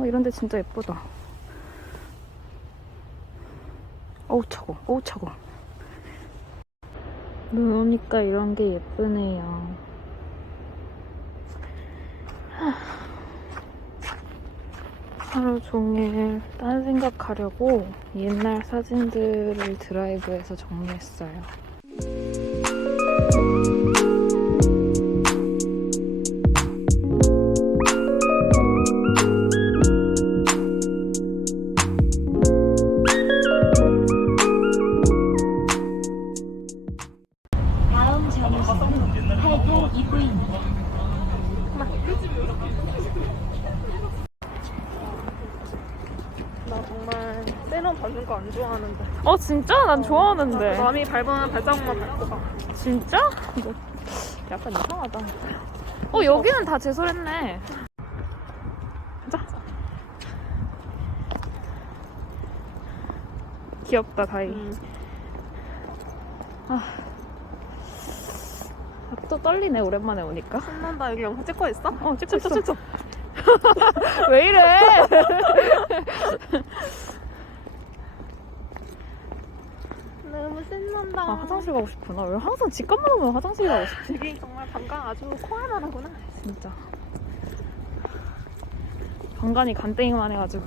어, 이런데 진짜 예쁘다. 어우, 차고, 어우, 차고. 눈 오니까 이런 게 예쁘네요. 하. 하루 종일 딴 생각하려고 옛날 사진들을 드라이브해서 정리했어요. 나 정말 세럼 밟는 거 안 좋아하는데. 어, 진짜? 난 좋아하는데. 남이 밟으면 발자국만 밟고 가. 진짜? 너 약간 이상하다. 어, 여기는 다 제설했네. 가자. 귀엽다, 다이. 음. 아, 또 떨리네, 오랜만에 오니까. 신난다. 여기 영상 찍고 있어? 어, 찍고 있어. 찍어. 왜 이래? 너무 신난다. 아, 화장실 가고 싶어. 나왜 항상 집값만 오면 화장실 가고 싶지? 여기 정말 방광 아주 코알만 하구나. 진짜. 방간이 간땡이만 해가지고.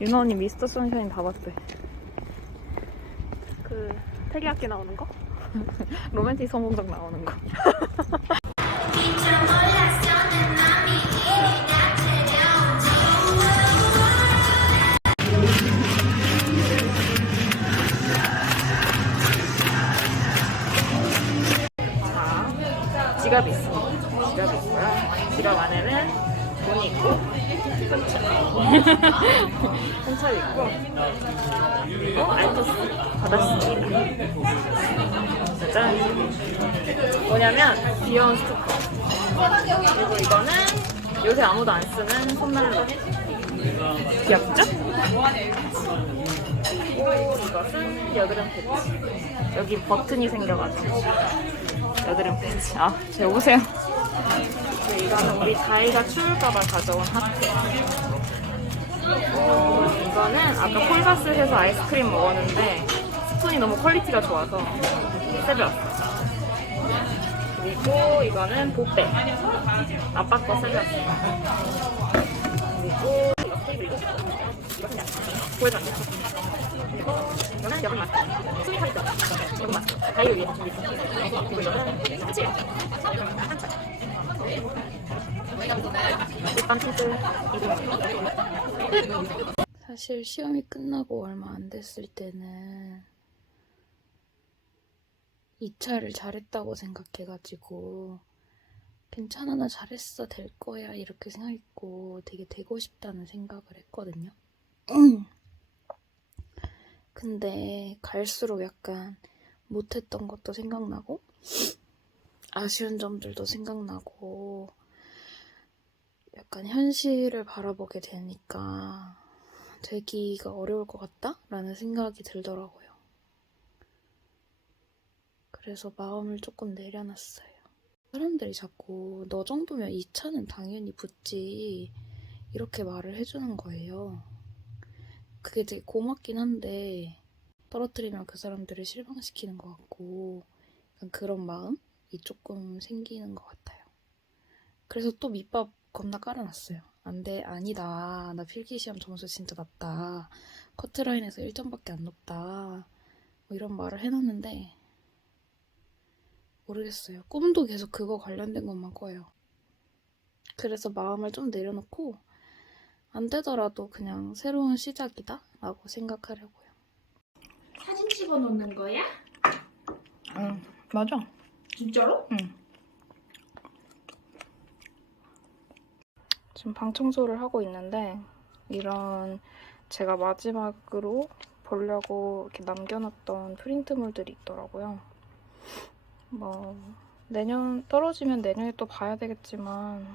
유나 언니 미스터 선샤인 다 봤대. 그 테리야끼 나오는 거? 로맨틱 성공작 나오는 거. 자, 지갑이 있어. 현찰이 있고, 그리고 알토스 받았습니다. 짜잔. 뭐냐면 귀여운 스티커. 그리고 이거는 요새 아무도 안 쓰는 손난로. 귀엽죠? 이것은 여드름 패치. 여기 버튼이 생겨가지고 여드름 패치. 아, 제. 그리고 이거는 우리 다이가 추울까봐 가져온 하트. 어, 아까 폴바스에서 아이스크림 먹었는데 스푼이 너무 퀄리티가 좋아서 세배웠어. 그리고 이거는 보빼. 아빠 거 세배웠어. 그리고 이거 스테이블 이거. 그냥 보여줘 안 돼. 그리고 이거는 여름 마스크. 수입 하겠다. 여름 마스크. 다이어 위에 준비했어. 그리고 이거는 끝이에요. 한철. 일단 피스 이거. 사실 시험이 끝나고 얼마 안 됐을 때는 2차를 잘했다고 생각해가지고 괜찮아 나 잘했어 될 거야 이렇게 생각했고 되게 되고 싶다는 생각을 했거든요. 근데 갈수록 약간 못했던 것도 생각나고 아쉬운 점들도 생각나고 약간 현실을 바라보게 되니까 되기가 어려울 것 같다? 라는 생각이 들더라고요. 그래서 마음을 조금 내려놨어요. 사람들이 자꾸 너 정도면 2차는 당연히 붙지 이렇게 말을 해주는 거예요. 그게 되게 고맙긴 한데 떨어뜨리면 그 사람들을 실망시키는 것 같고 그런 마음이 조금 생기는 것 같아요. 그래서 또 밑밥 겁나 깔아놨어요. 안 돼, 아니다. 나 필기시험 점수 진짜 낮다. 커트라인에서 1점밖에 안 높다. 뭐 이런 말을 해놨는데, 모르겠어요. 꿈도 계속 그거 관련된 것만 꿔요. 그래서 마음을 좀 내려놓고, 안 되더라도 그냥 새로운 시작이다? 라고 생각하려고요. 사진 찍어 놓는 거야? 응, 맞아. 진짜로? 지금 방 청소를 하고 있는데 이런 제가 마지막으로 보려고 이렇게 남겨놨던 프린트물들이 있더라고요. 뭐 내년 떨어지면 내년에 또 봐야 되겠지만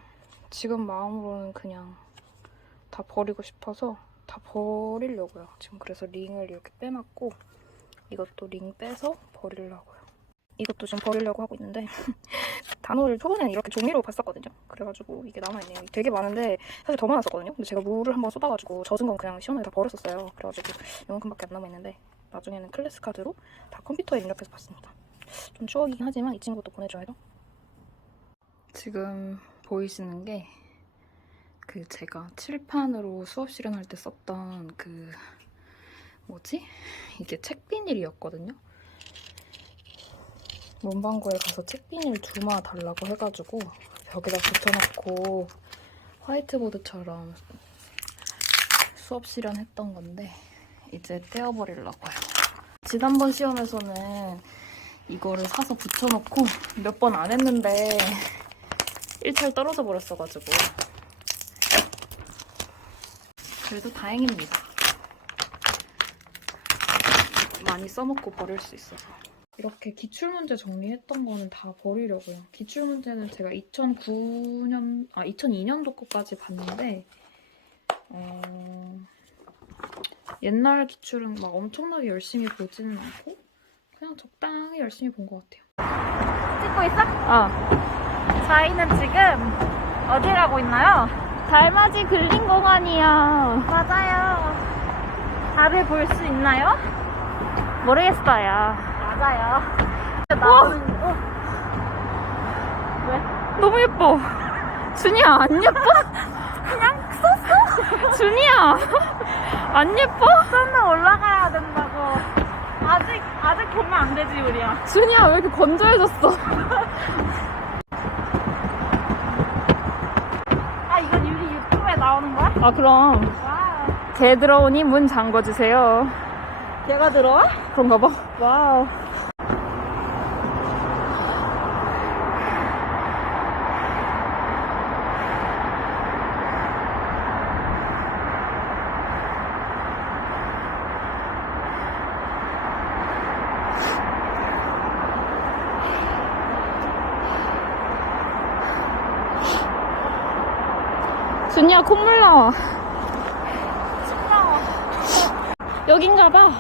지금 마음으로는 그냥 다 버리고 싶어서 다 버리려고요. 지금 그래서 링을 이렇게 빼놨고 이것도 링 빼서 버리려고요. 이것도 지금 버리려고 하고 있는데 단어를 초반에는 이렇게 종이로 봤었거든요. 그래가지고 이게 남아있네요. 되게 많은데 사실 더 많았었거든요. 근데 제가 물을 한번 쏟아가지고 젖은 건 그냥 시원하게 다 버렸었어요. 그래가지고 이만큼밖에 안 남아있는데 나중에는 클래스 카드로 다 컴퓨터에 입력해서 봤습니다. 좀 추억이긴 하지만 이 친구도 보내줘야죠. 지금 보이시는 게 그 제가 칠판으로 수업 실현할 때 썼던 그 뭐지? 이게 책 비닐이었거든요. 문방구에 가서 책 비닐 두마 달라고 해가지고 벽에다 붙여놓고 화이트보드처럼 수업 실현했던 건데 이제 떼어버리려고요. 지난번 시험에서는 이거를 사서 붙여놓고 몇 번 안 했는데 1차를 떨어져 버렸어가지고 그래도 다행입니다. 많이 써먹고 버릴 수 있어서. 이렇게 기출문제 정리했던 거는 다 버리려고요. 기출문제는 제가 2009년, 아, 2002년도 거까지 봤는데, 어, 옛날 기출은 막 엄청나게 열심히 보지는 않고, 그냥 적당히 열심히 본 것 같아요. 찍고 있어? 아, 저희는 지금 어디 가고 있나요? 달맞이 근린공원이요. 맞아요. 달을 볼 수 있나요? 모르겠어요. 맞아요. 나오는 어, 너무 예뻐. 준이야, 안 예뻐? 그냥 썼어? 준이야, 안 예뻐? 좀 더 올라가야 된다고. 아직 아직 보면 안 되지 우리야. 준이야, 왜 이렇게 건조해졌어? 아 이건 우리 유튜브에 나오는 거야? 아, 그럼. 와우. 개 들어오니 문 잠궈주세요. 걔가 들어와? 그런가 봐. 와우. 준이야, 콧물 나와. 여긴가 봐.